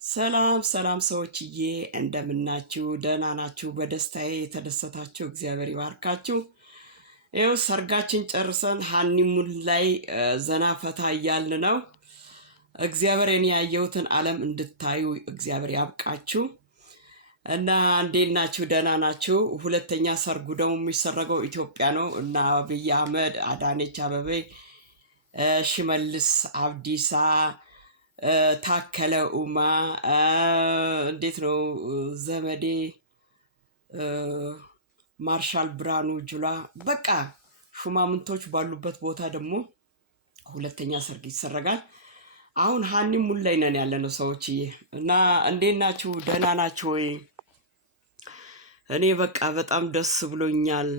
ሰላም ሰላም ሰዎችዬ እንደምናችሁ ደህና ናችሁ? በደስታዬ የተደሰታችሁ እግዚአብሔር ይባርካችሁ። ይኸው ሰርጋችን ጨርሰን ሃኒሙን ላይ ዘና ፈታ እያልን ነው። እግዚአብሔር እኔ ያየሁትን ዓለም እንድታዩ እግዚአብሔር ያብቃችሁ እና እንዴት ናችሁ? ደህና ናችሁ? ሁለተኛ ሰርጉ ደግሞ የሚሰረገው ኢትዮጵያ ነው እና አብይ አህመድ፣ አዳነች አበቤ፣ ሽመልስ አብዲሳ ታከለ ኡማ እንዴት ነው ዘመዴ ማርሻል ብርሃኑ ጁላ በቃ ሹማምንቶች ባሉበት ቦታ ደግሞ ሁለተኛ ሰርግ ይሰረጋል። አሁን ሃኒሙን ላይ ነን ያለነው ሰዎችዬ እና እንዴት ናችሁ? ደህና ናችሁ ወይ? እኔ በቃ በጣም ደስ ብሎኛል።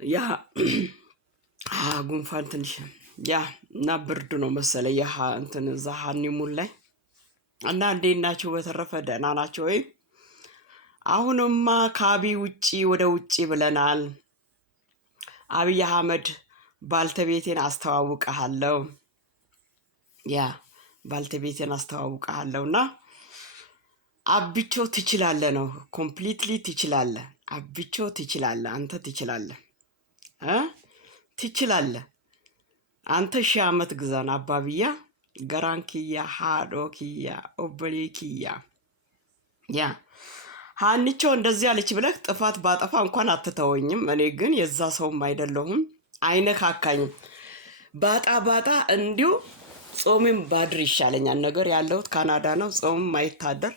ያ ጉንፋን ትንሽ ያ እና ብርድ ነው መሰለ እንትን እዛ ሃኒሙን ላይ እና እንዴት ናችሁ? በተረፈ ደህና ናቸው ወይ? አሁንማ ከአብይ ውጪ ወደ ውጪ ብለናል። አብይ አህመድ ባልተቤቴን አስተዋውቀሃለሁ፣ ያ ባልተቤቴን አስተዋውቀሃለሁ እና አብቾ ትችላለህ ነው። ኮምፕሊትሊ ትችላለህ። አብቾ ትችላለህ። አንተ ትችላለህ ትችላለህ። አንተ 1000 ዓመት ግዛን አባብያ ገራንኪያ ሃዶኪያ ኦበሌኪያ ያ ሃኒቾ እንደዚህ አለች ብለህ ጥፋት ባጠፋ እንኳን አትተወኝም። እኔ ግን የዛ ሰውም አይደለሁም፣ አይነካካኝም። ባጣ እንዲሁ ጾምም ባድር ይሻለኛል። ነገር ያለሁት ካናዳ ነው። ጾምም አይታደር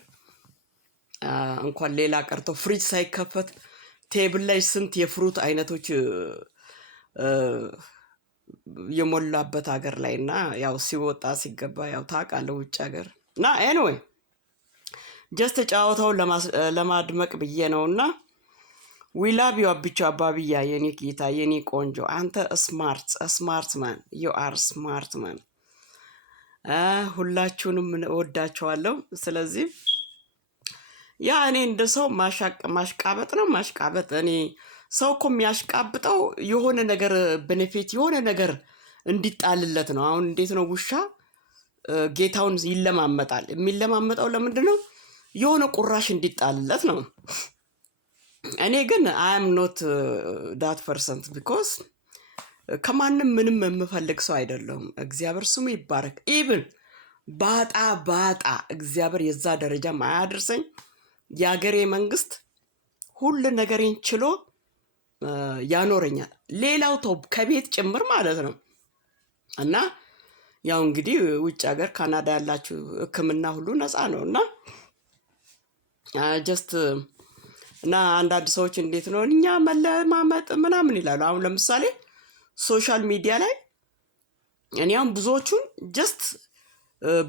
እንኳን ሌላ ቀርቶ ፍሪጅ ሳይከፈት ቴብል ላይ ስንት የፍሩት አይነቶች የሞላበት ሀገር ላይ እና ያው ሲወጣ ሲገባ ያው ታውቃለህ ውጭ ሀገር እና ኤኒዌይ ጀስት ጨዋታውን ለማድመቅ ብዬ ነው እና ዊ ላቭ ዩ አብቹ አባብያ የኔ ጌታ የኔ ቆንጆ አንተ ስማርት ማን ዩ አር ስማርት ማን። ሁላችሁንም እወዳችኋለሁ። ስለዚህ ያ እኔ እንደ ሰው ማሽቃበጥ ነው ማሽቃበጥ። እኔ ሰው እኮ የሚያሽቃብጠው የሆነ ነገር ቤኔፊት የሆነ ነገር እንዲጣልለት ነው። አሁን እንዴት ነው ውሻ ጌታውን ይለማመጣል? የሚለማመጠው ለምንድን ነው? የሆነ ቁራሽ እንዲጣልለት ነው። እኔ ግን አይ አም ኖት ዳት ፐርሰንት ቢኮዝ ከማንም ምንም የምፈልግ ሰው አይደለሁም። እግዚአብሔር ስሙ ይባረክ። ኢብን ባጣ እግዚአብሔር የዛ ደረጃ ማያደርሰኝ የሀገሬ መንግስት ሁሉ ነገሬን ችሎ ያኖረኛል። ሌላው ተው ከቤት ጭምር ማለት ነው። እና ያው እንግዲህ ውጭ ሀገር ካናዳ ያላችሁ ሕክምና ሁሉ ነፃ ነው እና ጀስት እና አንዳንድ ሰዎች እንዴት ነው እኛ መለማመጥ ምናምን ይላሉ። አሁን ለምሳሌ ሶሻል ሚዲያ ላይ እኔ አሁን ብዙዎቹን ጀስት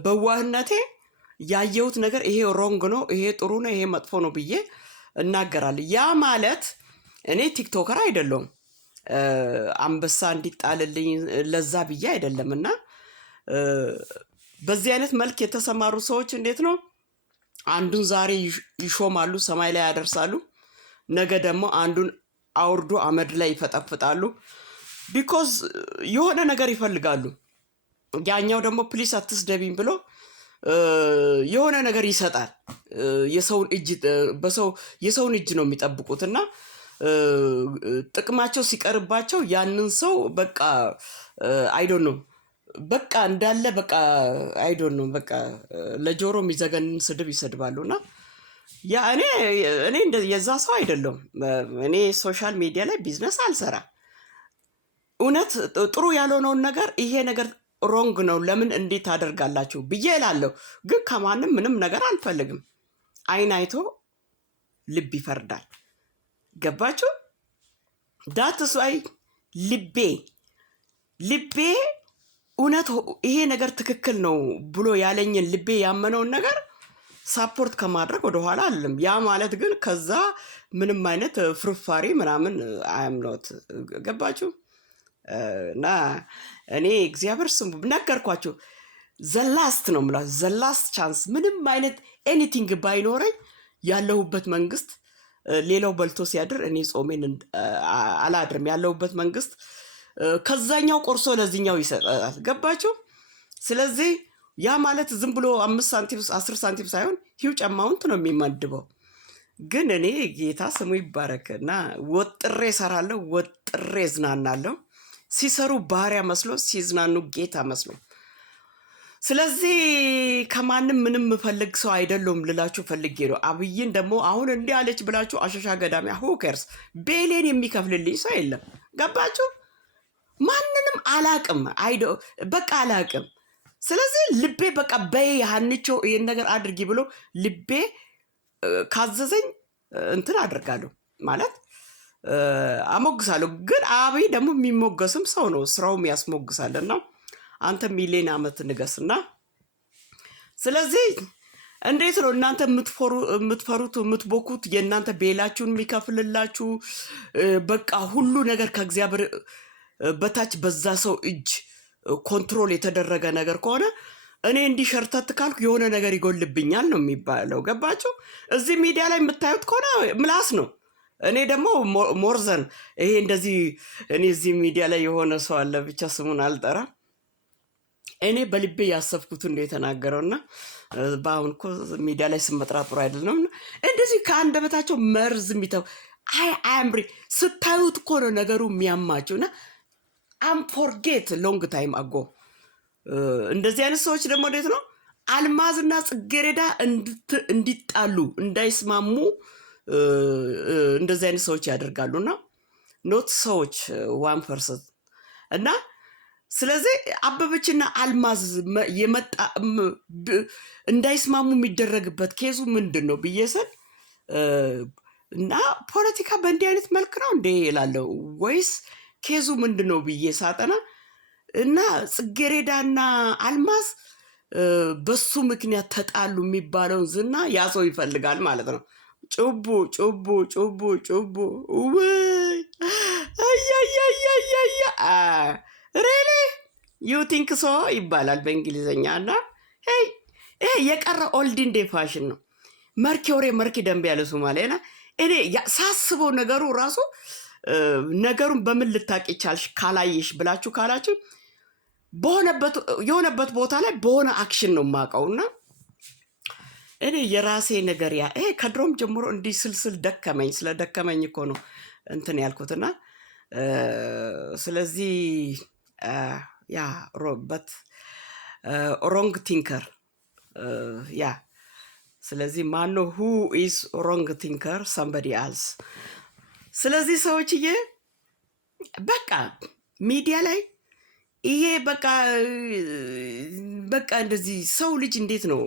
በዋህነቴ ያየሁት ነገር ይሄ ሮንግ ነው፣ ይሄ ጥሩ ነው፣ ይሄ መጥፎ ነው ብዬ እናገራለሁ። ያ ማለት እኔ ቲክቶከር አይደለሁም፣ አንበሳ እንዲጣልልኝ ለዛ ብዬ አይደለም። እና በዚህ አይነት መልክ የተሰማሩ ሰዎች እንዴት ነው አንዱን ዛሬ ይሾማሉ፣ ሰማይ ላይ ያደርሳሉ፣ ነገ ደግሞ አንዱን አውርዶ አመድ ላይ ይፈጠፍጣሉ። ቢኮዝ የሆነ ነገር ይፈልጋሉ። ያኛው ደግሞ ፕሊስ አትስደቢኝ ብሎ የሆነ ነገር ይሰጣል። የሰውን እጅ ነው የሚጠብቁት እና ጥቅማቸው ሲቀርባቸው ያንን ሰው በቃ አይዶን ነው በቃ እንዳለ በቃ አይዶን ነው በቃ ለጆሮ የሚዘገንን ስድብ ይሰድባሉ። እና ያ እኔ የዛ ሰው አይደለሁም። እኔ ሶሻል ሚዲያ ላይ ቢዝነስ አልሰራ። እውነት ጥሩ ያልሆነውን ነገር ይሄ ነገር ሮንግ ነው ለምን እንዴት ታደርጋላችሁ ብዬ እላለሁ። ግን ከማንም ምንም ነገር አልፈልግም። አይን አይቶ ልብ ይፈርዳል። ገባችሁ? ዳትስ ዋይ ልቤ እውነት ይሄ ነገር ትክክል ነው ብሎ ያለኝን ልቤ ያመነውን ነገር ሳፖርት ከማድረግ ወደኋላ አለም። ያ ማለት ግን ከዛ ምንም አይነት ፍርፋሪ ምናምን አያምኖት። ገባችሁ? እና እኔ እግዚአብሔር ስሙ ነገርኳችሁ። ዘላስት ነው የምላችሁ፣ ዘላስት ቻንስ። ምንም አይነት ኤኒቲንግ ባይኖረኝ ያለሁበት መንግስት ሌላው በልቶ ሲያድር እኔ ጾሜን አላድርም። ያለሁበት መንግስት ከዛኛው ቆርሶ ለዚህኛው ይሰጣል። ገባችሁ? ስለዚህ ያ ማለት ዝም ብሎ 5 ሳንቲም 10 ሳንቲም ሳይሆን ሂውጅ አማውንት ነው የሚመድበው። ግን እኔ ጌታ ስሙ ይባረክ እና ወጥሬ እሰራለሁ፣ ወጥሬ እዝናናለሁ። ሲሰሩ ባሪያ መስሎ ሲዝናኑ ጌታ መስሎ። ስለዚህ ከማንም ምንም ምፈልግ ሰው አይደለም ልላችሁ ፈልጌ ነው። አብይን ደግሞ አሁን እንዲህ አለች ብላችሁ አሸሻ ገዳሚ ሁከርስ ቤሌን የሚከፍልልኝ ሰው የለም። ገባችሁ? ማንንም አላቅም፣ በቃ አላቅም። ስለዚህ ልቤ በቃ በይ ሀንቾ ይህን ነገር አድርጊ ብሎ ልቤ ካዘዘኝ እንትን አደርጋለሁ ማለት አሞግሳለሁ። ግን አብይ ደግሞ የሚሞገስም ሰው ነው፣ ስራውም ያስሞግሳልና አንተ ሚሊዮን ዓመት ንገስና። ስለዚህ እንዴት ነው እናንተ የምትፈሩት የምትቦኩት? የእናንተ ቤላችሁን የሚከፍልላችሁ በቃ ሁሉ ነገር ከእግዚአብሔር በታች በዛ ሰው እጅ ኮንትሮል የተደረገ ነገር ከሆነ እኔ እንዲህ ሸርተት ካልኩ የሆነ ነገር ይጎልብኛል ነው የሚባለው። ገባችሁ? እዚህ ሚዲያ ላይ የምታዩት ከሆነ ምላስ ነው። እኔ ደግሞ ሞርዘን ይሄ እንደዚህ እኔ እዚህ ሚዲያ ላይ የሆነ ሰው አለ፣ ብቻ ስሙን አልጠራም። እኔ በልቤ ያሰብኩት እንደ የተናገረውና በአሁን እኮ ሚዲያ ላይ ስመጥራት ጥሩ አይደለም። እንደዚህ ከአንደበታቸው መርዝ የሚተው አምሪ ስታዩት እኮ ነው ነገሩ የሚያማችሁና አምፎርጌት ሎንግ ታይም አጎ እንደዚህ አይነት ሰዎች ደግሞ እንዴት ነው አልማዝና ጽጌረዳ እንዲጣሉ እንዳይስማሙ እንደዚህ አይነት ሰዎች ያደርጋሉና ኖት ሰዎች ዋን ፐርሰን እና ስለዚህ አበበችና አልማዝ የመጣ እንዳይስማሙ የሚደረግበት ኬዙ ምንድን ነው ብዬ ስል እና ፖለቲካ በእንዲህ አይነት መልክ ነው እንዴ እላለሁ ወይስ ኬዙ ምንድን ነው ብዬ ሳጠና እና ጽጌረዳና አልማዝ በሱ ምክንያት ተጣሉ የሚባለውን ዝና ያ ሰው ይፈልጋል ማለት ነው። ጩቡ ጩቡ ጩቡ ጩቡ ወይ አያያያያያ ሬሌ ዩ ቲንክ ሶ ይባላል በእንግሊዝኛ። እና ይሄ የቀረ ኦልድ ኢንዴ ፋሽን ነው። መርኪ ወሬ መርኪ ደንብ ያለ ሶማሌና እኔ ሳስበው ነገሩ ራሱ ነገሩን በምን ልታቂ ቻልሽ ካላየሽ ብላችሁ ካላችሁ የሆነበት ቦታ ላይ በሆነ አክሽን ነው የማውቀውና እኔ የራሴ ነገር ይሄ ከድሮም ጀምሮ እንዲህ ስልስል ደከመኝ። ስለደከመኝ እኮ ነው እንትን ያልኩትና ስለዚህ ያ ሮበት ሮንግ ቲንከር ያ ስለዚህ ማኖ ሁ ኢዝ ሮንግ ቲንከር ሳምበዲ አልስ። ስለዚህ ሰዎችዬ በቃ ሚዲያ ላይ ይሄ በቃ እንደዚህ ሰው ልጅ እንዴት ነው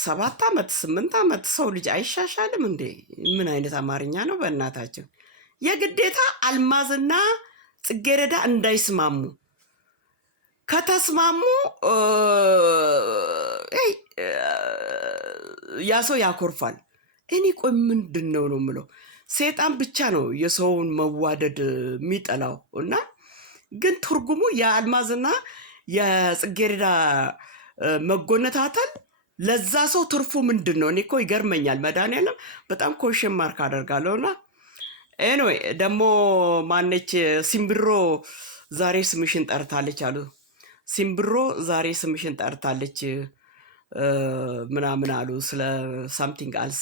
7 ዓመት 8 ዓመት ሰው ልጅ አይሻሻልም እንዴ? ምን አይነት አማርኛ ነው በእናታቸው? የግዴታ አልማዝና ጽጌረዳ እንዳይስማሙ ከተስማሙ ያ ሰው ያኮርፋል። እኔ ቆይ ምንድን ነው የምለው? ሴጣን ብቻ ነው የሰውን መዋደድ የሚጠላው። እና ግን ትርጉሙ የአልማዝና የጽጌረዳ መጎነታተል ለዛ ሰው ትርፉ ምንድን ነው? እኔ እኮ ይገርመኛል። መድኃኒዓለም በጣም ኮሽን ማርክ አደርጋለሁና ኤኒዌይ ደግሞ ማነች ሲምብሮ ዛሬ ስምሽን ጠርታለች አሉ። ሲምብሮ ዛሬ ስምሽን ጠርታለች ምናምን አሉ ስለ ሳምቲንግ አልስ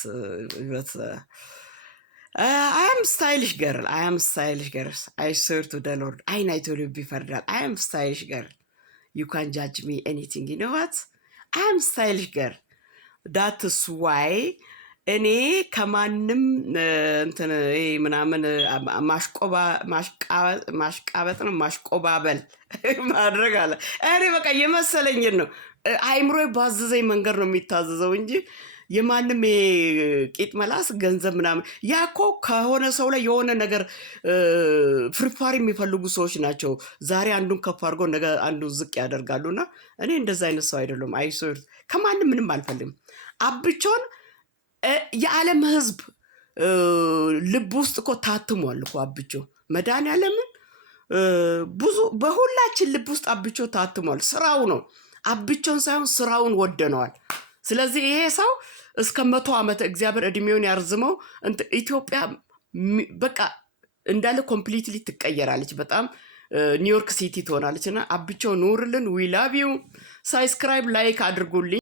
I am stylish girl. I am stylish girl. I swear to the Lord. I need to be further. I am stylish girl. You can judge me anything. You know what? I am stylish girl. That is why እኔ ከማንም እንትን ምናምን ማሽቃበጥ ነው ማሽቆባበል ማድረግ አለ። እኔ በቃ የመሰለኝን ነው አይምሮ ባዘዘኝ መንገድ ነው የሚታዘዘው እንጂ የማንም ቂጥ መላስ ገንዘብ ምናምን ያኮ ከሆነ ሰው ላይ የሆነ ነገር ፍርፋሪ የሚፈልጉ ሰዎች ናቸው። ዛሬ አንዱን ከፍ አድርገው ነገ አንዱን ዝቅ ያደርጋሉና እኔ እንደዛ አይነት ሰው አይደለም። አይሶር ከማንም ምንም አልፈልግም። አብቾን የዓለም ህዝብ ልብ ውስጥ እኮ ታትሟል እኮ አብቾ መድኃኒዓለምን ብዙ በሁላችን ልብ ውስጥ አብቾ ታትሟል። ስራው ነው አብቾን ሳይሆን ስራውን ወደነዋል። ስለዚህ ይሄ ሰው እስከ 100 ዓመት እግዚአብሔር እድሜውን ያርዝመው ኢትዮጵያ በቃ እንዳለ ኮምፕሊትሊ ትቀየራለች። በጣም ኒውዮርክ ሲቲ ትሆናለች። እና አብቸው ኑርልን። ዊ ላቭ ዩ። ሳብስክራይብ ላይክ አድርጉልኝ።